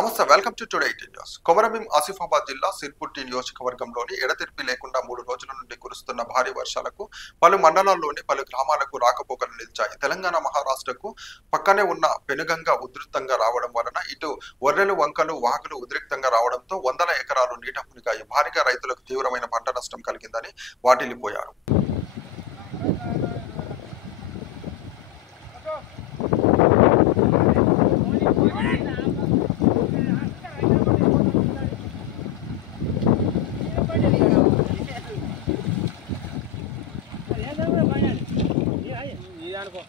నమస్తే, welcome to today 18 news. Komaram Bheem Asifabad జిల్లా సిర్పుట్టి నియోజకవర్గంలోని ఎడతెరిపి లేకుండా 3 రోజుల నుండి కురుస్తున్న భారీ వర్షాలకు పలు మండలాల్లోని పలు గ్రామాలకు రాకపోకలు నిలిచాయి. తెలంగాణ మహారాష్ట్రకు పక్కనే ఉన్న పెనుగంగ ఉధృతంగా రావడం వలన ఇటు ఒర్రెలు, వంకలు, వాగులు ఉద్రిక్తంగా రావడంతో వందల ఎకరాలు నీట మునిగాయి. భారీగా రైతులకు తీవ్రమైన పంట నష్టం కలిగిందని వాటిల్లిపోయారు. అనుకో